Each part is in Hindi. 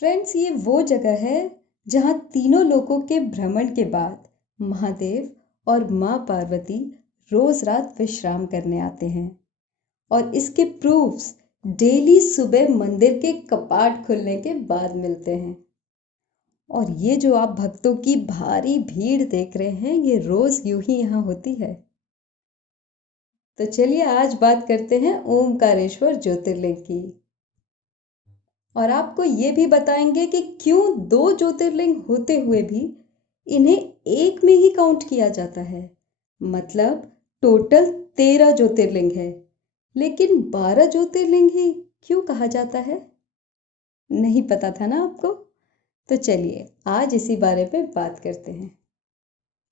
फ्रेंड्स, ये वो जगह है जहाँ तीनों लोकों के भ्रमण के बाद महादेव और माँ पार्वती रोज रात विश्राम करने आते हैं। और इसके प्रूफ्स डेली सुबह मंदिर के कपाट खुलने के बाद मिलते हैं। और ये जो आप भक्तों की भारी भीड़ देख रहे हैं, ये रोज यूं ही यहाँ होती है। तो चलिए आज बात करते हैं ओमकारेश्वर ज्योतिर्लिंग की। और आपको ये भी बताएंगे कि क्यों दो ज्योतिर्लिंग होते हुए भी इन्हें एक में ही काउंट किया जाता है। मतलब टोटल 13 ज्योतिर्लिंग है, लेकिन 12 ज्योतिर्लिंग ही क्यों कहा जाता है? नहीं पता था ना आपको? तो चलिए आज इसी बारे में बात करते हैं।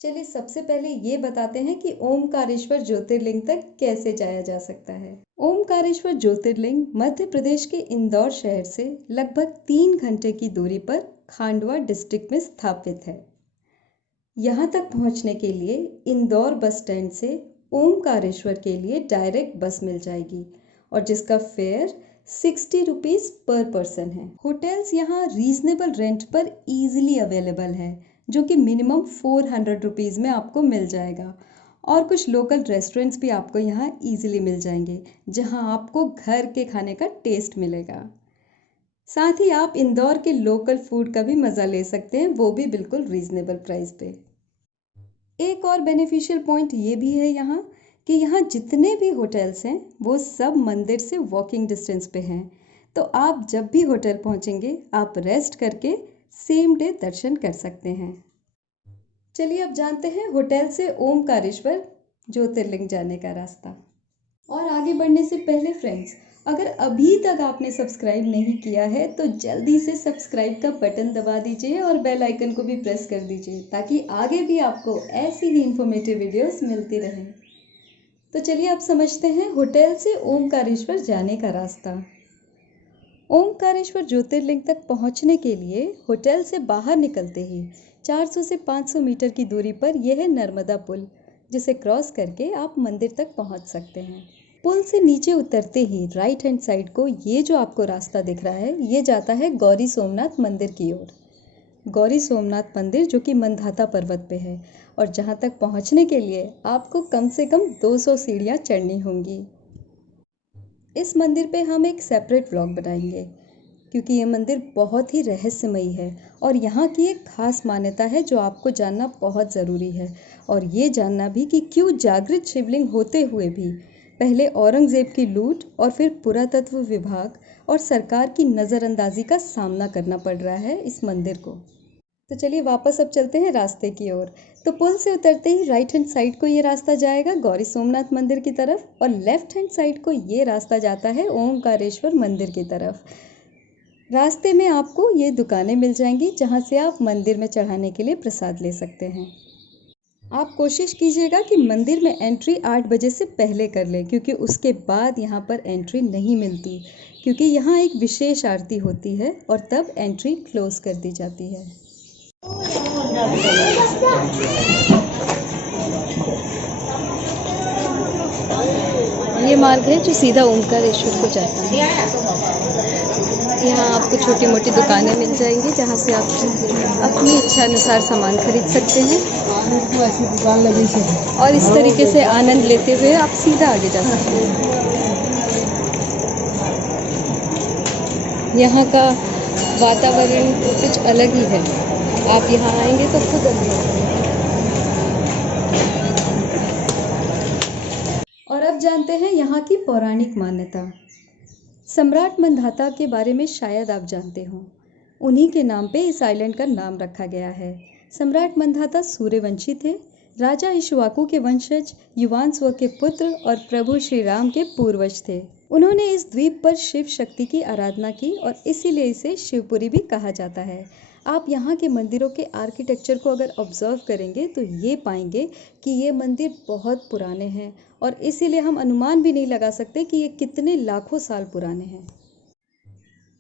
चलिए सबसे पहले ये बताते हैं कि ओमकारेश्वर ज्योतिर्लिंग तक कैसे जाया जा सकता है। ओमकारेश्वर ज्योतिर्लिंग मध्य प्रदेश के इंदौर शहर से लगभग 3 घंटे की दूरी पर खांडवा डिस्ट्रिक्ट में स्थापित है। यहाँ तक पहुँचने के लिए इंदौर बस स्टैंड से ओमकारेश्वर के लिए डायरेक्ट बस मिल जाएगी और जिसका फेयर 60 रुपीज़ पर पर्सन है। होटल्स यहाँ रीजनेबल रेंट पर इजीली अवेलेबल है, जो कि मिनिमम 400 रुपीज़ में आपको मिल जाएगा। और कुछ लोकल रेस्टोरेंट्स भी आपको यहाँ इजीली मिल जाएंगे, जहाँ आपको घर के खाने का टेस्ट मिलेगा। साथ ही आप इंदौर के लोकल फूड का भी मज़ा ले सकते हैं, वो भी बिल्कुल रीजनेबल प्राइस पे। एक और बेनिफिशियल पॉइंट ये भी है यहाँ कि यहाँ जितने भी होटल्स हैं वो सब मंदिर से वॉकिंग डिस्टेंस पे हैं। तो आप जब भी होटल पहुँचेंगे आप रेस्ट करके सेम डे दर्शन कर सकते हैं। चलिए अब जानते हैं होटल से ओमकारेश्वर ज्योतिर्लिंग जाने का रास्ता। और आगे बढ़ने से पहले फ्रेंड्स, अगर अभी तक आपने सब्सक्राइब नहीं किया है तो जल्दी से सब्सक्राइब का बटन दबा दीजिए और बेल आइकन को भी प्रेस कर दीजिए, ताकि आगे भी आपको ऐसी ही इंफॉर्मेटिव वीडियोस मिलती रहें। तो चलिए अब समझते हैं होटल से ओमकारेश्वर जाने का रास्ता। ओमकारेश्वर ज्योतिर्लिंग तक पहुंचने के लिए होटल से बाहर निकलते ही 400 से 500 मीटर की दूरी पर यह है नर्मदा पुल, जिसे क्रॉस करके आप मंदिर तक पहुंच सकते हैं। पुल से नीचे उतरते ही राइट हैंड साइड को ये जो आपको रास्ता दिख रहा है, ये जाता है गौरी सोमनाथ मंदिर की ओर। गौरी सोमनाथ मंदिर जो कि मंधाता पर्वत पे है, और जहाँ तक पहुँचने के लिए आपको कम से कम 200 सीढ़ियाँ चढ़नी होंगी। इस मंदिर पे हम एक सेपरेट व्लॉग बनाएंगे, क्योंकि ये मंदिर बहुत ही रहस्यमयी है और यहाँ की एक खास मान्यता है जो आपको जानना बहुत ज़रूरी है। और ये जानना भी कि क्यों जागृत शिवलिंग होते हुए भी पहले औरंगज़ेब की लूट और फिर पुरातत्व विभाग और सरकार की नज़रअंदाजी का सामना करना पड़ रहा है इस मंदिर को। तो चलिए वापस अब चलते हैं रास्ते की ओर। तो पुल से उतरते ही राइट हैंड साइड को ये रास्ता जाएगा गौरी सोमनाथ मंदिर की तरफ, और लेफ्ट हैंड साइड को ये रास्ता जाता है ओमकारेश्वर मंदिर की तरफ। रास्ते में आपको ये दुकानें मिल जाएंगी जहाँ से आप मंदिर में चढ़ाने के लिए प्रसाद ले सकते हैं। आप कोशिश कीजिएगा कि मंदिर में एंट्री 8 बजे से पहले कर लें, क्योंकि उसके बाद यहाँ पर एंट्री नहीं मिलती, क्योंकि यहाँ एक विशेष आरती होती है और तब एंट्री क्लोज कर दी जाती है। ये मार्ग है जो सीधा ओमकारेश्वर को जाता है। यहाँ आपको छोटी मोटी दुकानें मिल जाएंगी जहाँ से आप अपनी इच्छा अनुसार सामान खरीद सकते हैं, और इस तरीके से आनंद लेते हुए आप सीधा आगे जा सकते हैं। यहाँ का वातावरण कुछ अलग ही है, आप यहाँ आएंगे तो खुद अनुभव करेंगे। और अब जानते हैं यहाँ की पौराणिक मान्यता। सम्राट मंधाता के बारे में शायद आप जानते हो, उन्हीं के नाम पे इस आइलैंड का नाम रखा गया है। सम्राट मंधाता सूर्यवंशी थे, राजा इक्ष्वाकु के वंशज, युवांशव के पुत्र और प्रभु श्री राम के पूर्वज थे। उन्होंने इस द्वीप पर शिव शक्ति की आराधना की और इसीलिए इसे शिवपुरी भी कहा जाता है। आप यहाँ के मंदिरों के आर्किटेक्चर को अगर ऑब्जर्व करेंगे तो ये पाएंगे कि ये मंदिर बहुत पुराने हैं, और इसीलिए हम अनुमान भी नहीं लगा सकते कि ये कितने लाखों साल पुराने हैं।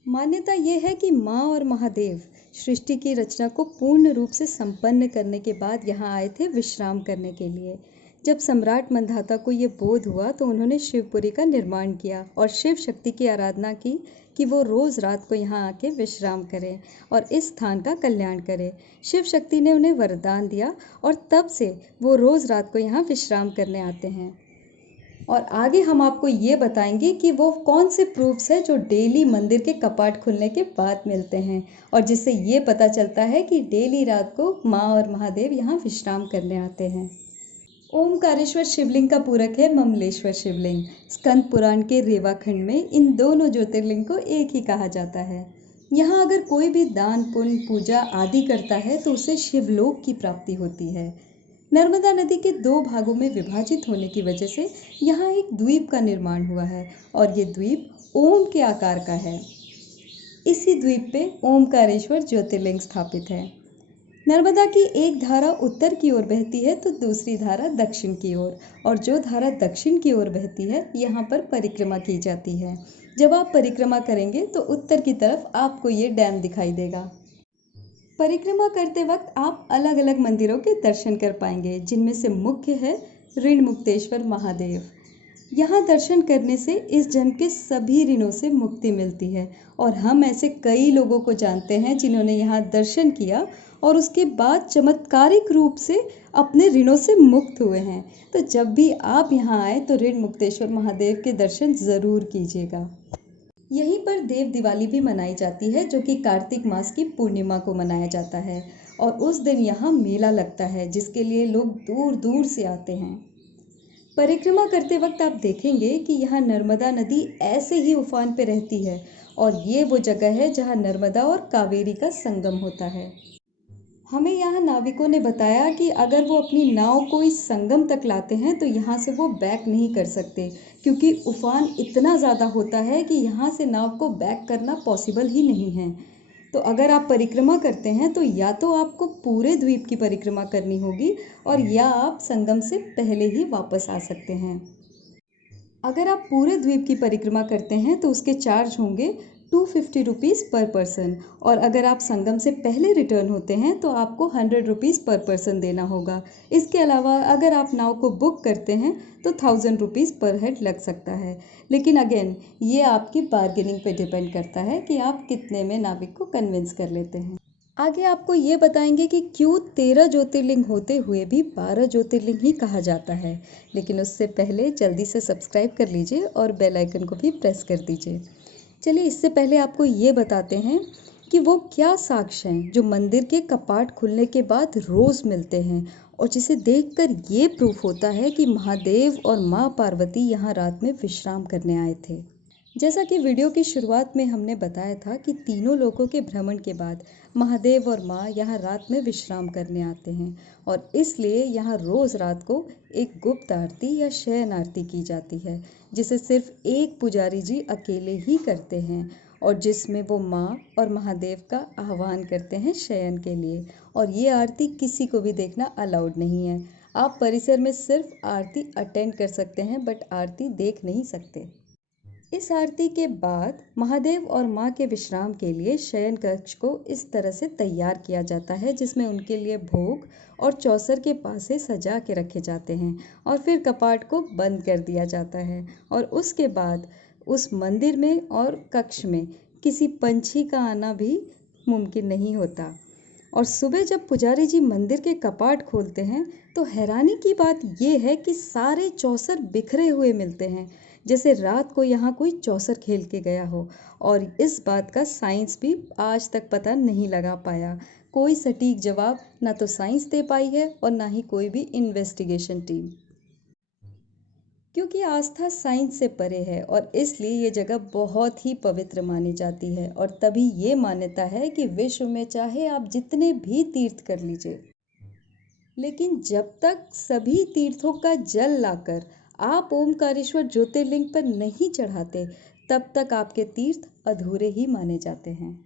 मान्यता ये है कि माँ और महादेव सृष्टि की रचना को पूर्ण रूप से संपन्न करने के बाद यहाँ आए थे विश्राम करने के लिए, जब सम्राट मंधाता को ये बोध हुआ तो उन्होंने शिवपुरी का निर्माण किया और शिव शक्ति की आराधना की कि वो रोज़ रात को यहाँ आके विश्राम करें और इस स्थान का कल्याण करें। शिव शक्ति ने उन्हें वरदान दिया और तब से वो रोज़ रात को यहाँ विश्राम करने आते हैं। और आगे हम आपको ये बताएंगे कि वो कौन से प्रूफ्स हैं जो डेली मंदिर के कपाट खुलने के बाद मिलते हैं और जिससे ये पता चलता है कि डेली रात को माँ और महादेव यहाँ विश्राम करने आते हैं। ओमकारेश्वर शिवलिंग का पूरक है ममलेश्वर शिवलिंग। स्कंद पुराण के रेवा खंड में इन दोनों ज्योतिर्लिंग को एक ही कहा जाता है। यहाँ अगर कोई भी दान पुण्य पूजा आदि करता है तो उसे शिवलोक की प्राप्ति होती है। नर्मदा नदी के 2 भागों में विभाजित होने की वजह से यहाँ एक द्वीप का निर्माण हुआ है और ये द्वीप ओम के आकार का है। इसी द्वीप पे ओमकारेश्वर ज्योतिर्लिंग स्थापित है। नर्मदा की एक धारा उत्तर की ओर बहती है तो दूसरी धारा दक्षिण की ओर, और जो धारा दक्षिण की ओर बहती है यहाँ पर परिक्रमा की जाती है। जब आप परिक्रमा करेंगे तो उत्तर की तरफ आपको ये डैम दिखाई देगा। परिक्रमा करते वक्त आप अलग अलग मंदिरों के दर्शन कर पाएंगे, जिनमें से मुख्य है ऋण मुक्तेश्वर महादेव। यहाँ दर्शन करने से इस जन्म के सभी ऋणों से मुक्ति मिलती है और हम ऐसे कई लोगों को जानते हैं जिन्होंने यहाँ दर्शन किया और उसके बाद चमत्कारिक रूप से अपने ऋणों से मुक्त हुए हैं। तो जब भी आप यहाँ आए तो ऋण मुक्तेश्वर महादेव के दर्शन ज़रूर कीजिएगा। यहीं पर देव दिवाली भी मनाई जाती है, जो कि कार्तिक मास की पूर्णिमा को मनाया जाता है और उस दिन यहाँ मेला लगता है जिसके लिए लोग दूर दूर से आते हैं। परिक्रमा करते वक्त आप देखेंगे कि यहाँ नर्मदा नदी ऐसे ही उफान पे रहती है और ये वो जगह है जहाँ नर्मदा और कावेरी का संगम होता है। हमें यहाँ नाविकों ने बताया कि अगर वो अपनी नाव को इस संगम तक लाते हैं तो यहाँ से वो बैक नहीं कर सकते, क्योंकि उफान इतना ज़्यादा होता है कि यहाँ से नाव को बैक करना पॉसिबल ही नहीं है। तो अगर आप परिक्रमा करते हैं तो या तो आपको पूरे द्वीप की परिक्रमा करनी होगी और या आप संगम से पहले ही वापस आ सकते हैं। अगर आप पूरे द्वीप की परिक्रमा करते हैं तो उसके चार्ज होंगे 250 रुपीज़ पर पर्सन, और अगर आप संगम से पहले रिटर्न होते हैं तो आपको 100 रुपीज़ पर पर्सन देना होगा। इसके अलावा अगर आप नाव को बुक करते हैं तो 1000 रुपीज़ पर हेड लग सकता है, लेकिन अगेन ये आपकी बार्गेनिंग पे डिपेंड करता है कि आप कितने में नाविक को कन्विंस कर लेते हैं। आगे आपको ये बताएंगे कि क्यों 13 ज्योतिर्लिंग होते हुए भी 12 ज्योतिर्लिंग ही कहा जाता है, लेकिन उससे पहले जल्दी से सब्सक्राइब कर लीजिए और बेल आइकन को भी प्रेस कर दीजिए। चलिए इससे पहले आपको ये बताते हैं कि वो क्या साक्ष्य हैं जो मंदिर के कपाट खुलने के बाद रोज़ मिलते हैं और जिसे देखकर ये प्रूफ होता है कि महादेव और माँ पार्वती यहाँ रात में विश्राम करने आए थे। जैसा कि वीडियो की शुरुआत में हमने बताया था कि तीनों लोकों के भ्रमण के बाद महादेव और माँ यहाँ रात में विश्राम करने आते हैं और इसलिए यहाँ रोज़ रात को एक गुप्त आरती या शयन आरती की जाती है, जिसे सिर्फ एक पुजारी जी अकेले ही करते हैं और जिसमें वो माँ और महादेव का आह्वान करते हैं शयन के लिए। और ये आरती किसी को भी देखना अलाउड नहीं है। आप परिसर में सिर्फ आरती अटेंड कर सकते हैं बट आरती देख नहीं सकते। इस आरती के बाद महादेव और माँ के विश्राम के लिए शयन कक्ष को इस तरह से तैयार किया जाता है, जिसमें उनके लिए भोग और चौसर के पासे सजा के रखे जाते हैं और फिर कपाट को बंद कर दिया जाता है। और उसके बाद उस मंदिर में और कक्ष में किसी पंछी का आना भी मुमकिन नहीं होता। और सुबह जब पुजारी जी मंदिर के कपाट खोलते हैं तो हैरानी की बात यह है कि सारे चौसर बिखरे हुए मिलते हैं, जैसे रात को यहाँ कोई चौसर खेल के गया हो। और इस बात का साइंस भी आज तक पता नहीं लगा पाया। कोई सटीक जवाब ना तो साइंस दे पाई है और ना ही कोई भी इन्वेस्टिगेशन टीम, क्योंकि आस्था साइंस से परे है और इसलिए ये जगह बहुत ही पवित्र मानी जाती है। और तभी ये मान्यता है कि विश्व में चाहे आप जितने भी तीर्थ कर लीजिए, लेकिन जब तक सभी तीर्थों का जल लाकर आप ओमकारेश्वर ज्योतिर्लिंग पर नहीं चढ़ाते, तब तक आपके तीर्थ अधूरे ही माने जाते हैं।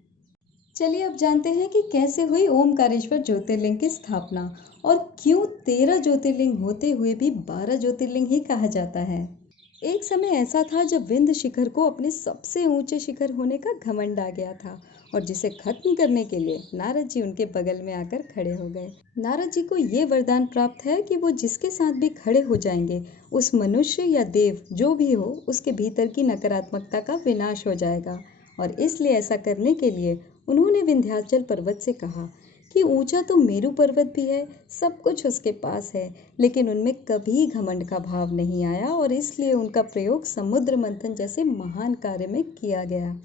चलिए अब जानते हैं कि कैसे हुई ओमकारेश्वर ज्योतिर्लिंग की स्थापना और क्यों 13 ज्योतिर्लिंग होते हुए भी 12 ज्योतिर्लिंग ही कहा जाता है। एक समय ऐसा था जब विंध्य शिखर को अपने सबसे ऊंचे शिखर होने का घमंड आ गया था और जिसे खत्म करने के लिए नारद जी उनके बगल में आकर खड़े हो गए। नारद जी को ये वरदान प्राप्त है कि वो जिसके साथ भी खड़े हो जाएंगे, उस मनुष्य या देव जो भी हो, उसके भीतर की नकारात्मकता का विनाश हो जाएगा। और इसलिए ऐसा करने के लिए उन्होंने विंध्याचल पर्वत से कहा कि ऊंचा तो मेरू पर्वत भी है, सब कुछ उसके पास है, लेकिन उनमें कभी घमंड का भाव नहीं आया और इसलिए उनका प्रयोग समुद्र मंथन जैसे महान कार्य में किया गया।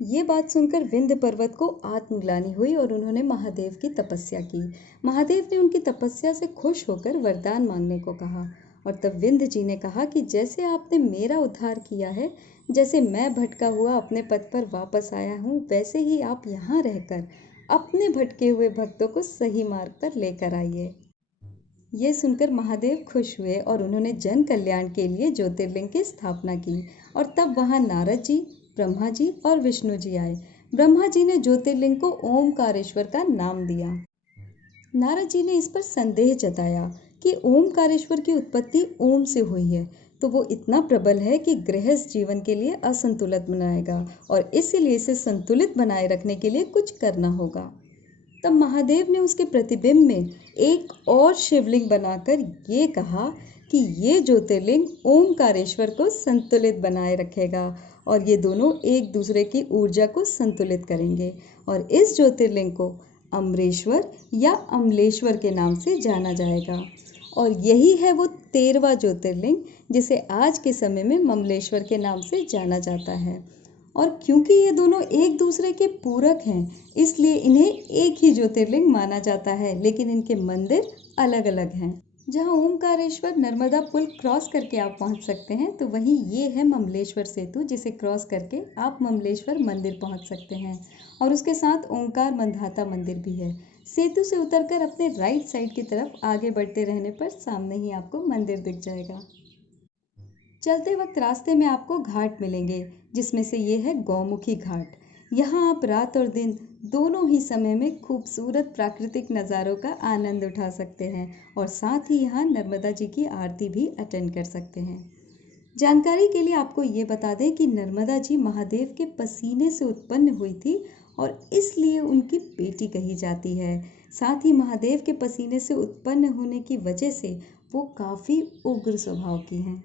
ये बात सुनकर विंध्य पर्वत को आत्मग्लानि हुई और उन्होंने महादेव की तपस्या की। महादेव ने उनकी तपस्या से खुश होकर वरदान मांगने को कहा और तब विंध्य जी ने कहा कि जैसे आपने मेरा उद्धार किया है, जैसे मैं भटका हुआ अपने पद पर वापस आया हूँ, वैसे ही आप यहाँ रहकर अपने भटके हुए भक्तों को सही मार्ग पर लेकर आइए। ये सुनकर महादेव खुश हुए और उन्होंने जन कल्याण के लिए ज्योतिर्लिंग की स्थापना की और तब वहाँ नारद जी, ब्रह्मा जी और विष्णु जी आए। ब्रह्मा जी ने ज्योतिर्लिंग को ओमकारेश्वर का नाम दिया। नारद जी ने इस पर संदेह जताया कि ओमकारेश्वर की उत्पत्ति ओम से हुई है, तो वो इतना प्रबल है कि गृहस्थ जीवन के लिए असंतुलित बनाएगा और इसीलिए इसे संतुलित बनाए रखने के लिए कुछ करना होगा। तब महादेव ने उसके प्रतिबिंब में एक और शिवलिंग बनाकर ये कहा कि ये ज्योतिर्लिंग ओमकारेश्वर को संतुलित बनाए रखेगा और ये दोनों एक दूसरे की ऊर्जा को संतुलित करेंगे और इस ज्योतिर्लिंग को अमरेश्वर या अमलेश्वर के नाम से जाना जाएगा। और यही है वो 13वां ज्योतिर्लिंग जिसे आज के समय में ममलेश्वर के नाम से जाना जाता है। और क्योंकि ये दोनों एक दूसरे के पूरक हैं, इसलिए इन्हें एक ही ज्योतिर्लिंग माना जाता है, लेकिन इनके मंदिर अलग अलग हैं। जहाँ ओमकारेश्वर नर्मदा पुल क्रॉस करके आप पहुँच सकते हैं, तो वहीं ये है ममलेश्वर सेतु, जिसे क्रॉस करके आप ममलेश्वर मंदिर पहुँच सकते हैं। और उसके साथ ओंकार मंधाता मंदिर भी है। सेतु से उतरकर अपने राइट साइड की तरफ आगे बढ़ते रहने पर सामने ही आपको मंदिर दिख जाएगा। चलते वक्त रास्ते में आपको घाट मिलेंगे, जिसमें से ये है गौमुखी घाट। यहाँ आप रात और दिन दोनों ही समय में खूबसूरत प्राकृतिक नज़ारों का आनंद उठा सकते हैं और साथ ही यहाँ नर्मदा जी की आरती भी अटेंड कर सकते हैं। जानकारी के लिए आपको ये बता दें कि नर्मदा जी महादेव के पसीने से उत्पन्न हुई थी और इसलिए उनकी बेटी कही जाती है। साथ ही महादेव के पसीने से उत्पन्न होने की वजह से वो काफ़ी उग्र स्वभाव की हैं।